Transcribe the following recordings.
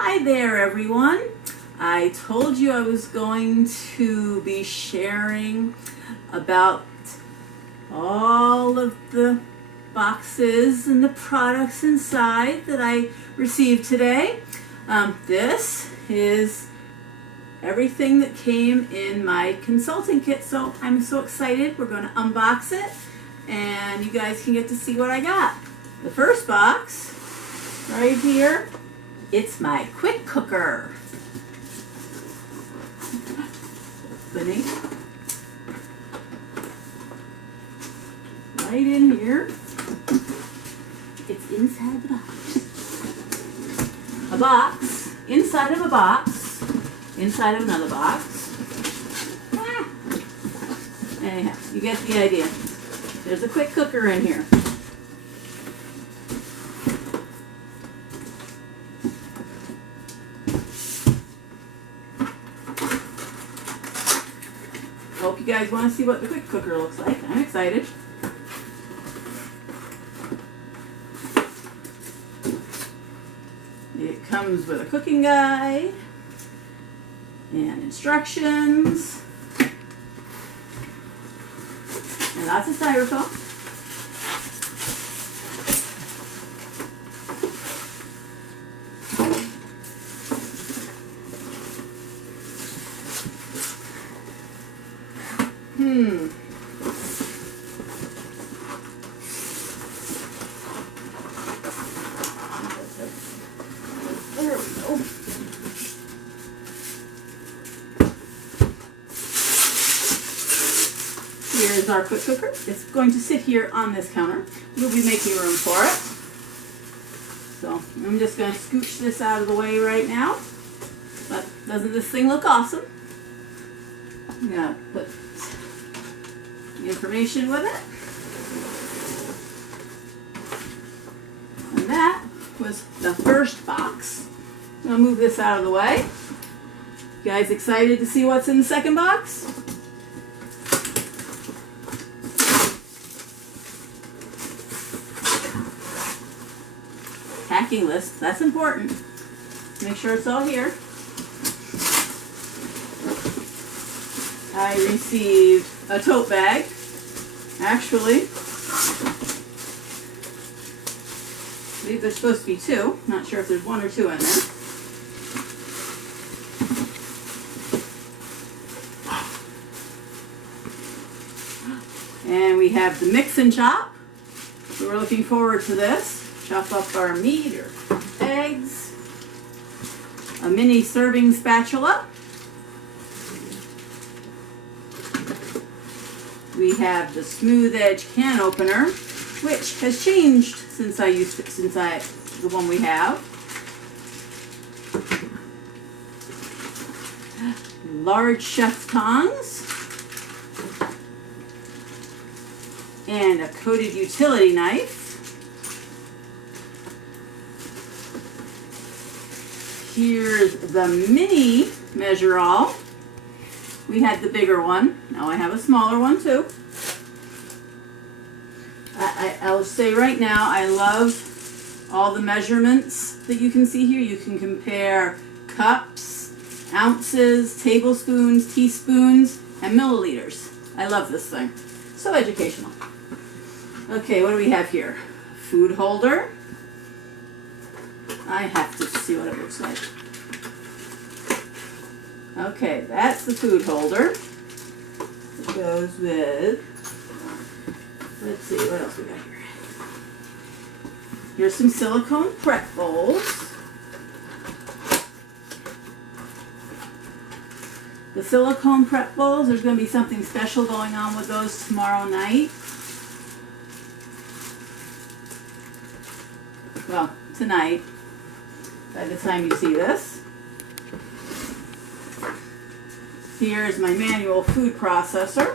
Hi there, everyone. I told you I was going to be sharing about all of the boxes and the products inside that I received today. This is everything that came in my consulting kit, so I'm so excited. We're going to unbox it and you guys can get to see what I got. The first box right here, it's my quick cooker. Opening right in here. It's inside the box. A box inside of a box inside of another box. Anyhow, you get the idea. There's a quick cooker in here. Hope you guys want to see what the quick cooker looks like. I'm excited. It comes with a cooking guide and instructions and lots of styrofoam. There we go. Here's our quick cooker. It's going to sit here on this counter. We'll be making room for it. So I'm just going to scooch this out of the way right now. But doesn't this thing look awesome? I'm going to put the information with it. And that was the first box. I'm going to move this out of the way. You guys excited to see what's in the second box? Packing list, that's important. Make sure it's all here. I received a tote bag. Actually, I believe there's supposed to be two. Not sure if there's one or two in there. And we have the mix and chop. So we're looking forward to this. Chop up our meat or eggs. A mini serving spatula. We have the smooth edge can opener, which has changed since the one we have. Large chef tongs. And a coated utility knife. Here's the mini measure-all. We had the bigger one. Now I have a smaller one too. I'll say right now, I love all the measurements that you can see here. You can compare cups, ounces, tablespoons, teaspoons, and milliliters. I love this thing. So educational. Okay, what do we have here? Food holder. I have to see what it looks like. Okay, that's the food holder. It goes with, let's see, what else we got here? Here's some silicone prep bowls. The silicone prep bowls, there's going to be something special going on with those tomorrow night. Well, tonight, by the time you see this. Here's my manual food processor.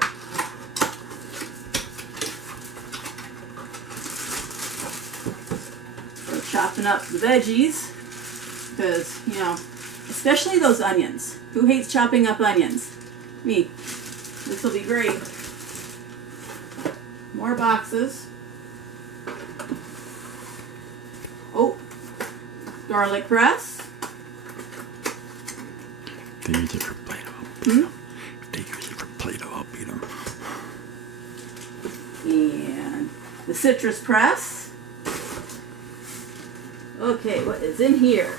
For chopping up the veggies, because, you know, especially those onions. Who hates chopping up onions? Me. This will be great. More boxes. Oh, garlic press. They use it for Play-Doh. They use it for Play-Doh. I'll beat them. And the citrus press. Okay, what is in here?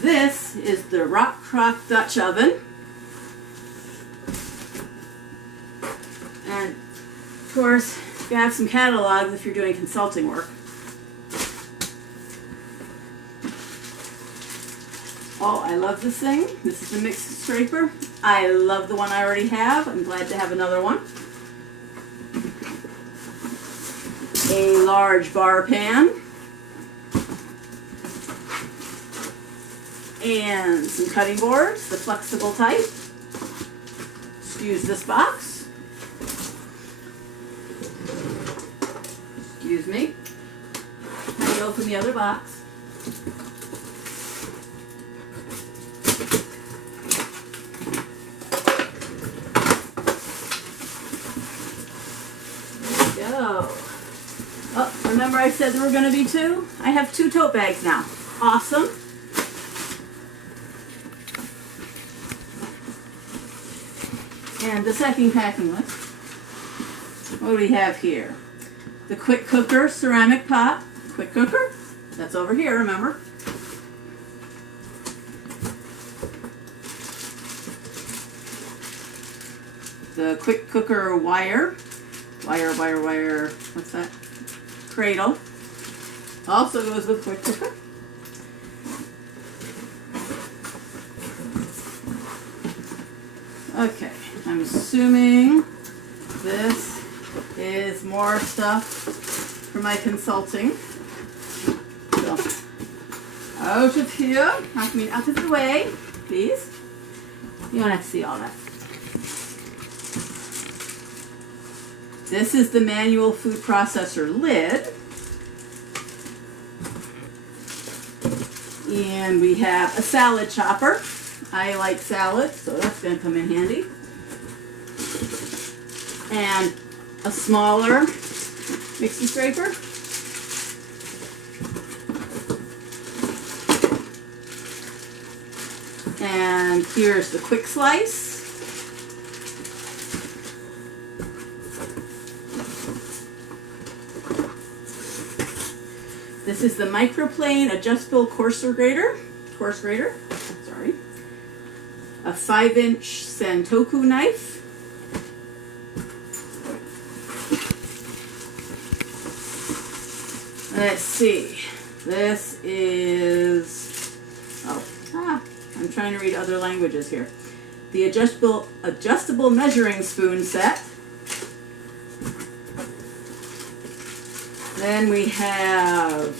This is the Rock Crock Dutch oven. And of course, you have some catalogs if you're doing consulting work. Oh, I love this thing. This is the mixed scraper. I love the one I already have. I'm glad to have another one. A large bar pan. And some cutting boards, the flexible type. Excuse this box. Excuse me. How do you open the other box? Oh, remember I said there were going to be two? I have 2 tote bags now. Awesome. And the second packing list. What do we have here? The quick cooker ceramic pot. Quick cooker. That's over here, remember? The quick cooker wire. Wire. What's that? Cradle. Also goes with quick cooker. Okay, I'm assuming this is more stuff for my consulting. So, out of here. Knock me out of the way, please. You don't have to see all that. This is the manual food processor lid. And we have a salad chopper. I like salad, so that's going to come in handy. And a smaller mixie scraper. And here's the quick slice. This is the microplane adjustable coarse grater. Sorry. A 5-inch Santoku knife. Let's see. This is, I'm trying to read other languages here. The adjustable measuring spoon set. Then we have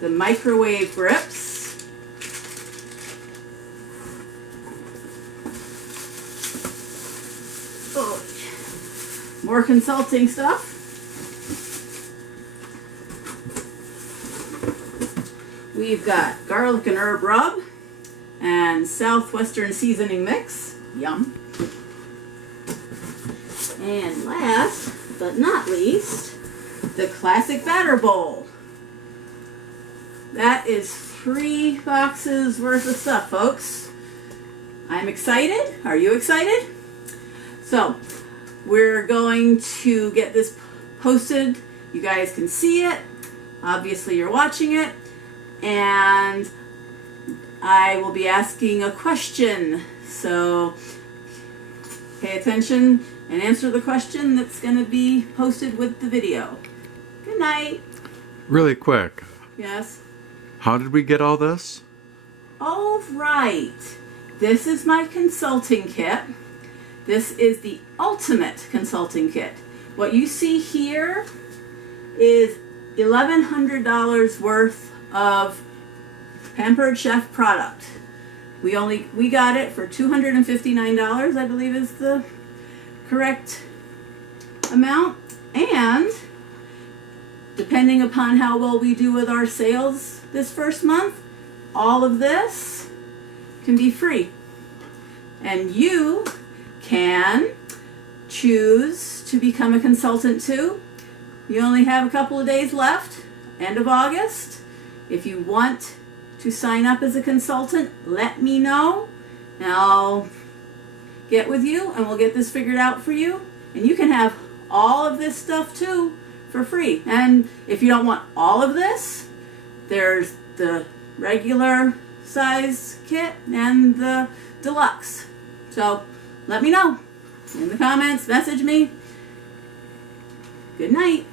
the microwave grips. Oh, more consulting stuff. We've got garlic and herb rub and southwestern seasoning mix. Yum. And last but not least, the classic batter bowl. That is 3 boxes worth of stuff, folks. I'm excited. Are you excited? So, we're going to get this posted. You guys can see it. Obviously, you're watching it. And I will be asking a question. So, pay attention and answer the question that's going to be posted with the video. Good night. Really quick. Yes? How did we get all this? All right. This is my consulting kit. This is the ultimate consulting kit. What you see here is $1,100 worth of Pampered Chef product. We got it for $259, I believe is the correct amount. And depending upon how well we do with our sales this first month, all of this can be free. And you can choose to become a consultant too. You only have a couple of days left, end of August. If you want to sign up as a consultant, let me know And I'll get with you and we'll get this figured out for you. And you can have all of this stuff too for free. And if you don't want all of this, there's the regular size kit and the deluxe. So let me know in the comments, message me. Good night.